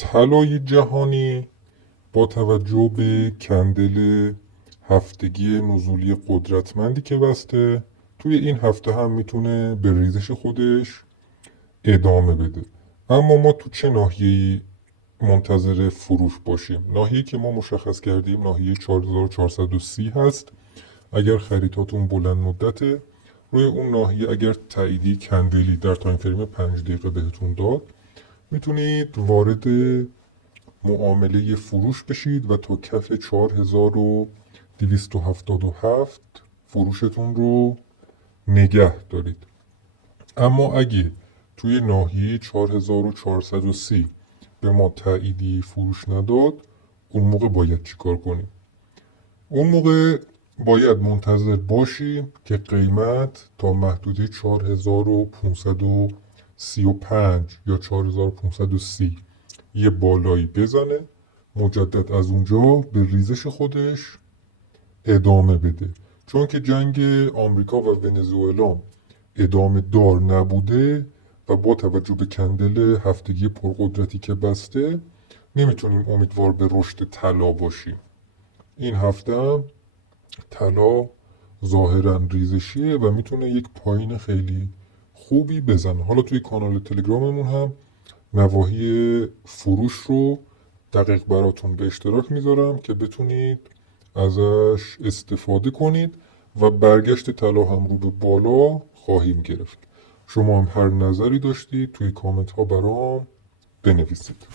طلای جهانی با توجه به کندل هفتگی نزولی قدرتمندی که بسته توی این هفته هم میتونه به ریزش خودش ادامه بده. اما ما تو چه ناحیه‌ای منتظر فروش باشیم؟ ناحیه‌ای که ما مشخص کردیم ناحیه 4430 هست. اگر خریداتون بلند مدته روی اون ناحیه اگر تاییدی کندلی در تایم فریم 5 دقیقه بهتون داد، میتونید وارد معامله فروش بشید و تا کف 4277 فروشتون رو نگه دارید. اما اگه توی ناحیه 4430 به ما تاییدی فروش نداد، اون موقع باید چیکار کنیم؟ اون موقع باید منتظر باشیم که قیمت تا محدوده 4535 یا 4530 یه بالایی بزنه، مجدد از اونجا به ریزش خودش ادامه بده. چون که جنگ آمریکا و ونزوئلا ادامه دار نبوده و با توجه به کندل هفتگی پرقدرتی که بسته نمیتونیم امیدوار به رشد طلا باشیم. این هفته طلا ظاهرا ریزشیه و میتونه یک پایین خیلی خوبی بزنه. حالا توی کانال تلگراممون هم نواحی فروش رو دقیق براتون به اشتراک میذارم که بتونید ازش استفاده کنید و برگشت طلا هم رو به بالا خواهیم گرفت. شما هم هر نظری داشتید توی کامنت ها برام بنویسید.